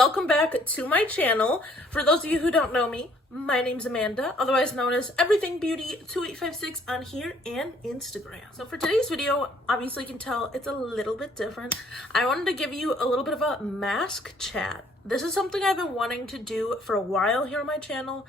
welcome back to my channel. For those of you who don't know me, my name's Amanda, otherwise known as Everything Beauty 2856 on here and Instagram. So for today's video, obviously you can tell it's a little bit different. I wanted to give you a little bit of a mask chat. This is something I've been wanting to do for a while here on my channel,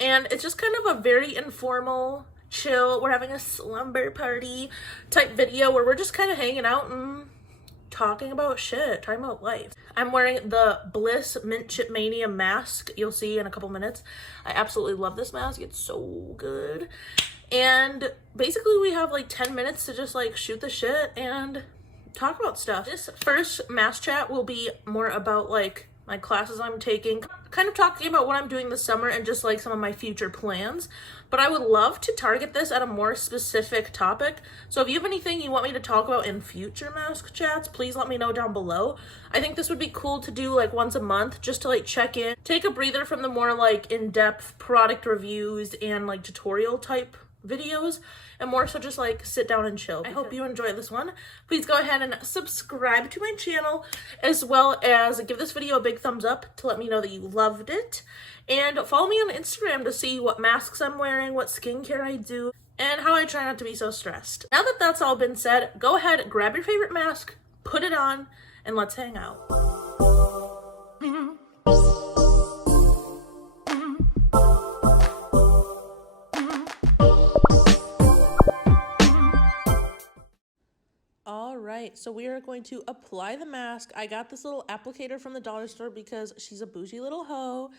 and it's just kind of a very informal, chill, we're having a slumber party type video where we're just kind of hanging out and talking about shit, talking about life. I'm wearing the Bliss Mint Chip Mania mask you'll see in a couple minutes. I absolutely love this mask. It's so good. And basically we have like 10 minutes to just like shoot the shit and talk about stuff. This first mask chat will be more about like my classes I'm taking, kind of talking about what I'm doing this summer and just like some of my future plans. But I would love to target this at a more specific topic. So if you have anything you want me to talk about in future mask chats, please let me know down below. I think this would be cool to do like once a month, just to like check in, take a breather from the more like in-depth product reviews and like tutorial type videos, and more so just like sit down and chill. I hope you enjoy this one. Please go ahead and subscribe to my channel, as well as give this video a big thumbs up to let me know that you loved it. And follow me on Instagram to see what masks I'm wearing, what skincare I do, and how I try not to be so stressed. Now that that's all been said, go ahead, grab your favorite mask, put it on, and let's hang out. Alright, so we are going to apply the mask. I got this little applicator from the dollar store because she's a bougie little hoe.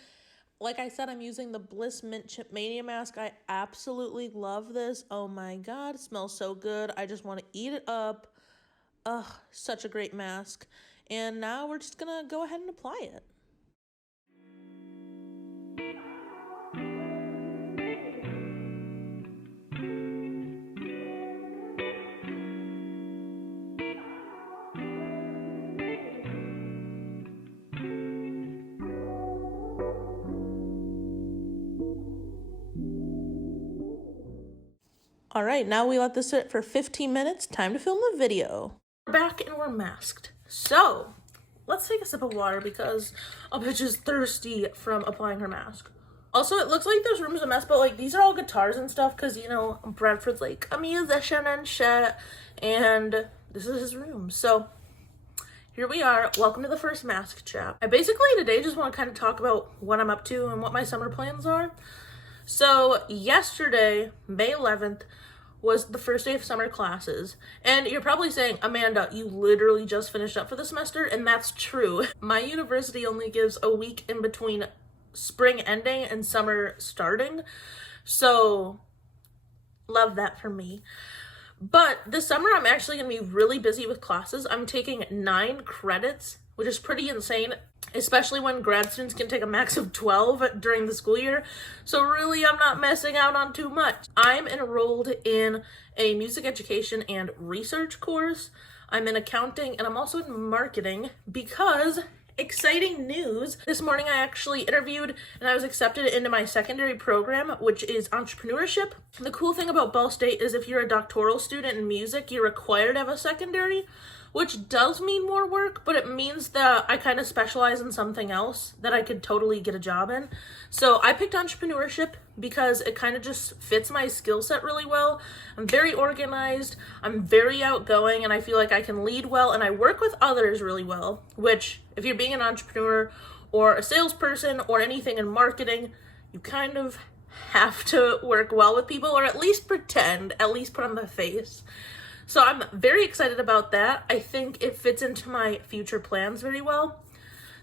Like I said, I'm using the Bliss Mint Chip Mania mask. I absolutely love this. Oh my god, it smells so good. I just want to eat it up. Ugh, such a great mask. And now we're just gonna go ahead and apply it. All right, now we let this sit for 15 minutes. Time to film the video. We're back and we're masked. So let's take a sip of water because a bitch is thirsty from applying her mask. Also, it looks like this room is a mess, but like these are all guitars and stuff because, you know, Bradford's like a musician and shit, and this is his room. So here we are. Welcome to the first mask chat. I basically today just want to kind of talk about what I'm up to and what my summer plans are. So yesterday, May 11th, was the first day of summer classes. And you're probably saying, Amanda, you literally just finished up for the semester, and that's true. My university only gives a week in between spring ending and summer starting. So love that for me. But this summer, I'm actually going to be really busy with classes. I'm taking 9 credits, which is pretty insane, especially when grad students can take a max of 12 during the school year. So really, I'm not missing out on too much. I'm enrolled in a music education and research course. I'm in accounting, and I'm also in marketing because exciting news. This morning I actually interviewed and I was accepted into my secondary program, which is entrepreneurship. The cool thing about Ball State is if you're a doctoral student in music, you're required to have a secondary, which does mean more work, but it means that I kind of specialize in something else that I could totally get a job in. So I picked entrepreneurship because it kind of just fits my skill set really well. I'm very organized, I'm very outgoing, and I feel like I can lead well, and I work with others really well, which if you're being an entrepreneur or a salesperson or anything in marketing, you kind of have to work well with people, or at least pretend, at least put on the face. So I'm very excited about that. I think it fits into my future plans very well.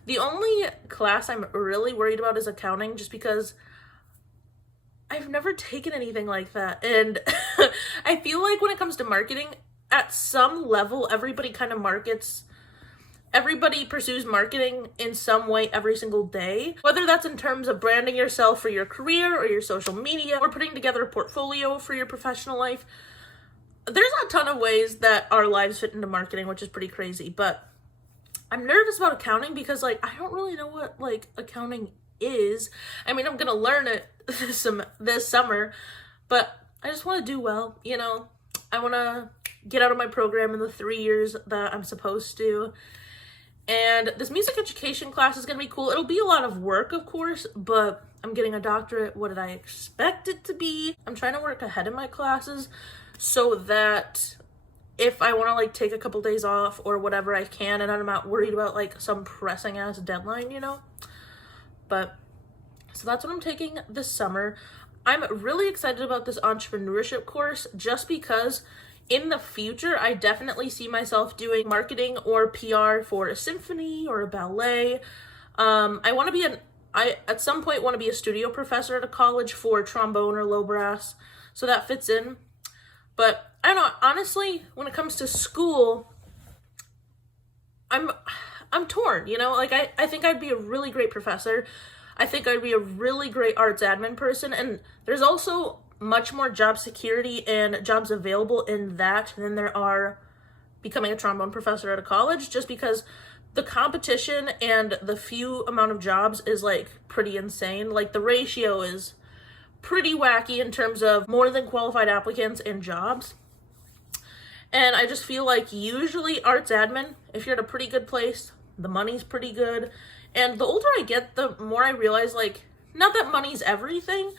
The only class I'm really worried about is accounting, just because I've never taken anything like that. And I feel like when it comes to marketing, at some level, everybody pursues marketing in some way every single day. Whether that's in terms of branding yourself for your career or your social media, or putting together a portfolio for your professional life. There's a ton of ways that our lives fit into marketing, which is pretty crazy, but I'm nervous about accounting because like I don't really know what like accounting is. I mean, I'm gonna learn it this summer, but I just want to do well, you know. I want to get out of my program in the 3 years that I'm supposed to, And this music education class is going to be cool. It'll be a lot of work, of course, but I'm getting a doctorate. What did I expect it to be? I'm trying to work ahead in my classes so that if I want to like take a couple days off or whatever, I can, and I'm not worried about like some pressing ass deadline, you know? But so that's what I'm taking this summer. I'm really excited about this entrepreneurship course just because in the future, I definitely see myself doing marketing or PR for a symphony or a ballet. I want to be I at some point want to be a studio professor at a college for trombone or low brass. So that fits in. But I don't know, honestly, when it comes to school, I'm torn, you know? Like I think I'd be a really great professor. I think I'd be a really great arts admin person, and there's also much more job security and jobs available in that than there are becoming a trombone professor at a college, just because the competition and the few amount of jobs is like pretty insane. Like the ratio is pretty wacky in terms of more than qualified applicants and jobs. And I just feel like usually arts admin, if you're at a pretty good place, the money's pretty good. And the older I get, the more I realize, like, not that money's everything,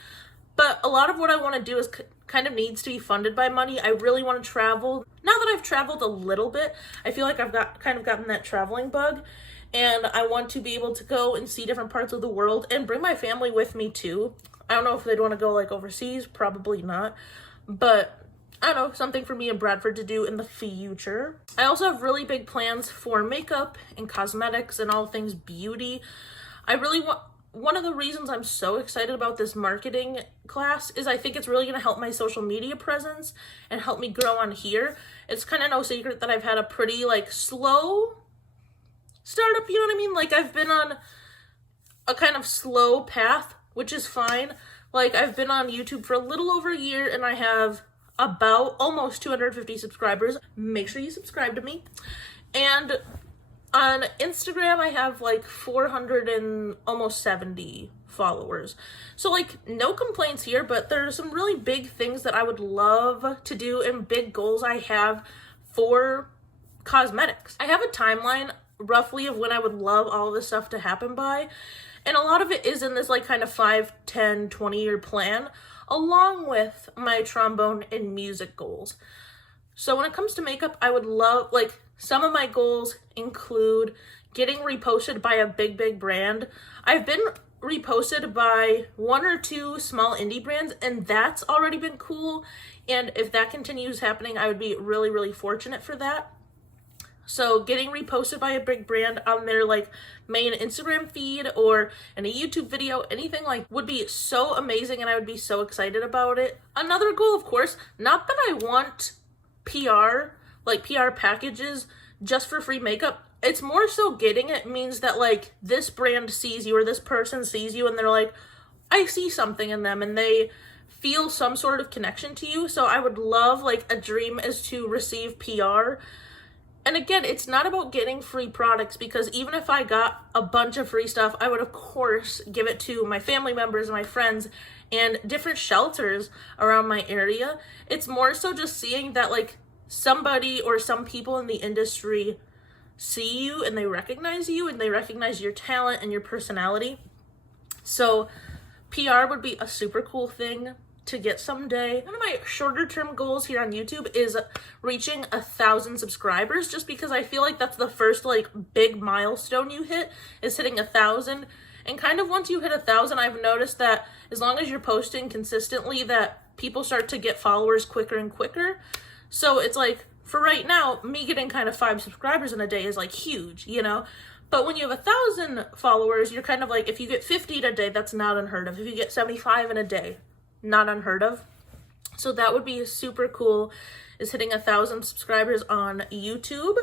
but a lot of what I want to do is kind of needs to be funded by money. I really want to travel. Now that I've traveled a little bit, I feel like I've gotten that traveling bug, and I want to be able to go and see different parts of the world and bring my family with me too. I don't know if they'd want to go like overseas, probably not, but I don't know, something for me and Bradford to do in the future. I also have really big plans for makeup and cosmetics and all things beauty. I really want, one of the reasons I'm so excited about this marketing class is I think it's really going to help my social media presence and help me grow on here. It's kind of no secret that I've had a pretty like slow startup, you know what I mean? Like I've been on a kind of slow path, which is fine. Like I've been on YouTube for a little over a year and I have about almost 250 subscribers. Make sure you subscribe to me. And on Instagram, I have like 400 and almost 70 followers. So like no complaints here, but there are some really big things that I would love to do and big goals I have for cosmetics. I have a timeline roughly of when I would love all of this stuff to happen by. And a lot of it is in this like kind of 5, 10, 20-year plan, along with my trombone and music goals. So when it comes to makeup, I would love, like, some of my goals include getting reposted by a big brand. I've been reposted by 1 or 2 small indie brands, and that's already been cool. And if that continues happening, I would be really fortunate for that. So getting reposted by a big brand on their like main Instagram feed or in a YouTube video, anything like would be so amazing, and I would be so excited about it. Another goal, of course, not that I want PR, like PR packages just for free makeup. It's more so getting it means that like this brand sees you or this person sees you and they're like, I see something in them, and they feel some sort of connection to you. So I would love, like, a dream is to receive PR. And again, it's not about getting free products, because even if I got a bunch of free stuff, I would of course give it to my family members, my friends, and different shelters around my area. It's more so just seeing that like somebody or some people in the industry see you and they recognize you and they recognize your talent and your personality. So PR would be a super cool thing to get someday. One of my shorter term goals here on YouTube is reaching 1,000 subscribers, just because I feel like that's the first like big milestone you hit, is hitting 1,000. And kind of once you hit 1,000, I've noticed that as long as you're posting consistently, that people start to get followers quicker and quicker. So it's like, for right now, me getting kind of 5 subscribers in a day is like huge, you know? But when you have 1,000 followers, you're kind of like, if you get 50 in a day, that's not unheard of. If you get 75 in a day, not unheard of. So that would be super cool, is hitting 1,000 subscribers on YouTube.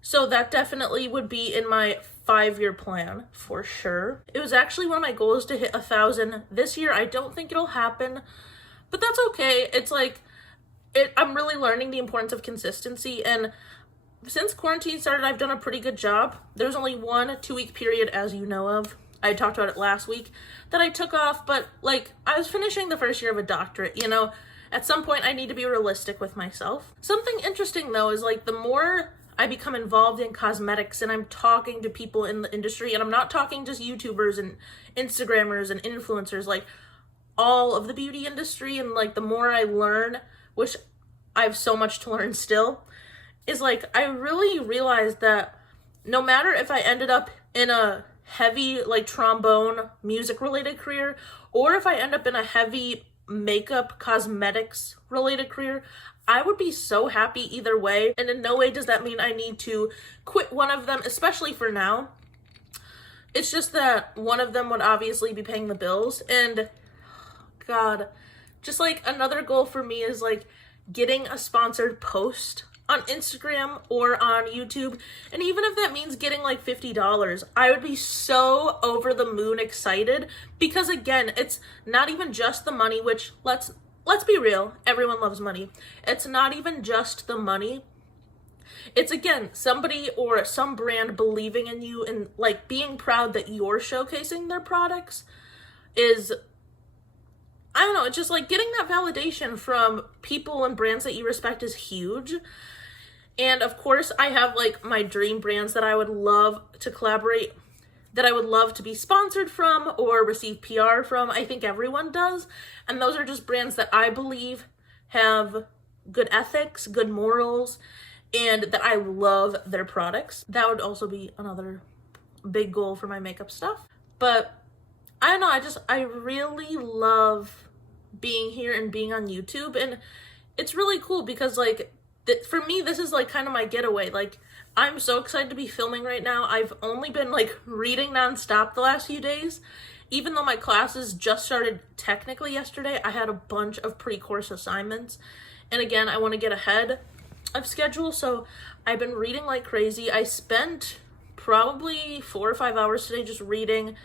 So that definitely would be in my 5-year plan for sure. It was actually one of my goals to hit 1,000 this year. I don't think it'll happen, but that's okay. It's like, I'm really learning the importance of consistency, and since quarantine started, I've done a pretty good job. There's only 1 2-week period, as you know of, I talked about it last week, that I took off, but like, I was finishing the first year of a doctorate, you know? At some point I need to be realistic with myself. Something interesting though is like, the more I become involved in cosmetics and I'm talking to people in the industry, and I'm not talking just YouTubers and Instagrammers and influencers, like all of the beauty industry, and like the more I learn, which I have so much to learn still, is like I really realized that no matter if I ended up in a heavy like trombone music related career, or if I end up in a heavy makeup cosmetics related career, I would be so happy either way. And in no way does that mean I need to quit one of them, especially for now. It's just that one of them would obviously be paying the bills. And God, just like another goal for me is like getting a sponsored post on Instagram or on YouTube. And even if that means getting like $50, I would be so over the moon excited, because again, it's not even just the money, which let's be real, everyone loves money. It's not even just the money. It's again, somebody or some brand believing in you and like being proud that you're showcasing their products is, I don't know, it's just like getting that validation from people and brands that you respect is huge. And of course, I have like my dream brands that I would love to collaborate, that I would love to be sponsored from or receive PR from. I think everyone does. And those are just brands that I believe have good ethics, good morals, and that I love their products. That would also be another big goal for my makeup stuff. But I don't know, I really love being here and being on YouTube. And it's really cool because like, for me, this is like kind of my getaway. Like, I'm so excited to be filming right now. I've only been like reading nonstop the last few days. Even though my classes just started technically yesterday, I had a bunch of pre-course assignments. And again, I want to get ahead of schedule, so I've been reading like crazy. I spent probably 4 or 5 hours today just reading,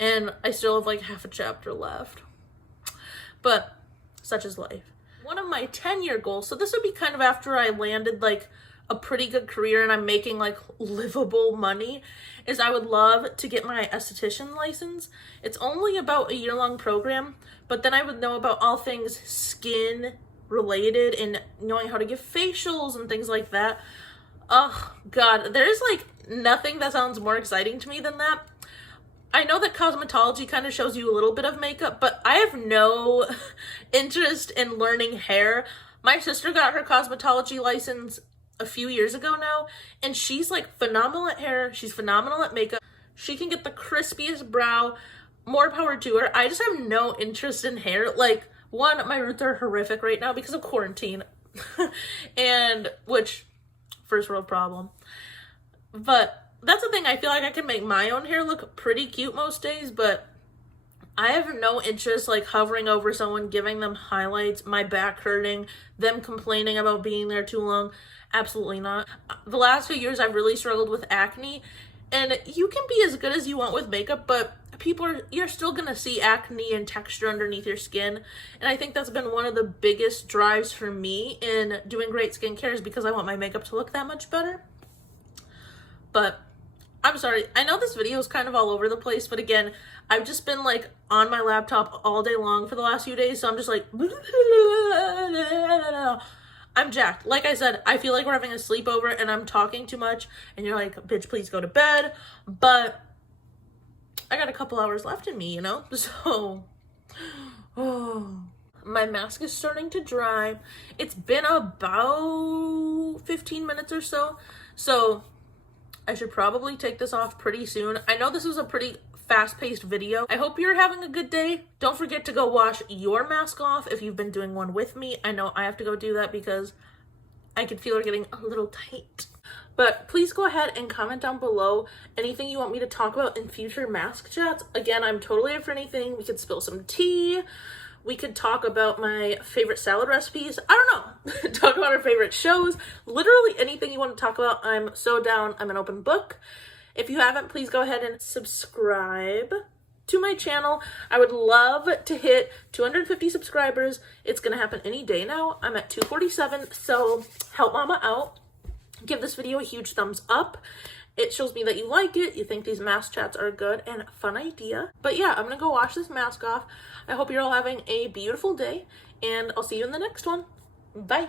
and I still have like half a chapter left. But such is life. One of my 10-year goals, so this would be kind of after I landed like a pretty good career and I'm making like livable money, is I would love to get my esthetician license. It's only about a year-long program, but then I would know about all things skin related and knowing how to give facials and things like that. Oh God, there's like nothing that sounds more exciting to me than that. I know that cosmetology kind of shows you a little bit of makeup, but I have no interest in learning hair. My sister got her cosmetology license a few years ago now, and she's like phenomenal at hair. She's phenomenal at makeup. She can get the crispiest brow. More power to her. I just have no interest in hair. Like, one, my roots are horrific right now because of quarantine. And, which, first world problem. But that's the thing, I feel like I can make my own hair look pretty cute most days, but I have no interest like hovering over someone, giving them highlights, my back hurting, them complaining about being there too long. Absolutely not. The last few years I've really struggled with acne, and you can be as good as you want with makeup, but you're still gonna see acne and texture underneath your skin. And I think that's been one of the biggest drives for me in doing great skincare, is because I want my makeup to look that much better. But I'm sorry, I know this video is kind of all over the place, but again, I've just been like on my laptop all day long for the last few days, so I'm just like, I'm jacked. Like I said, I feel like we're having a sleepover and I'm talking too much, and you're like, bitch, please go to bed. But I got a couple hours left in me, you know? So, my mask is starting to dry. It's been about 15 minutes or so. So, I should probably take this off pretty soon. I know this was a pretty fast-paced video. I hope you're having a good day. Don't forget to go wash your mask off if you've been doing one with me. I know I have to go do that because I can feel it getting a little tight. But please go ahead and comment down below anything you want me to talk about in future mask chats. Again, I'm totally up for anything. We could spill some tea. We could talk about my favorite salad recipes. I don't know. Talk about our favorite shows. Literally anything you want to talk about, I'm so down. I'm an open book. If you haven't, please go ahead and subscribe to my channel. I would love to hit 250 subscribers. It's going to happen any day now. I'm at 247, so help mama out. Give this video a huge thumbs up. It shows me that you like it, you think these mask chats are a good and fun idea. But yeah, I'm gonna go wash this mask off. I hope you're all having a beautiful day, and I'll see you in the next one. Bye.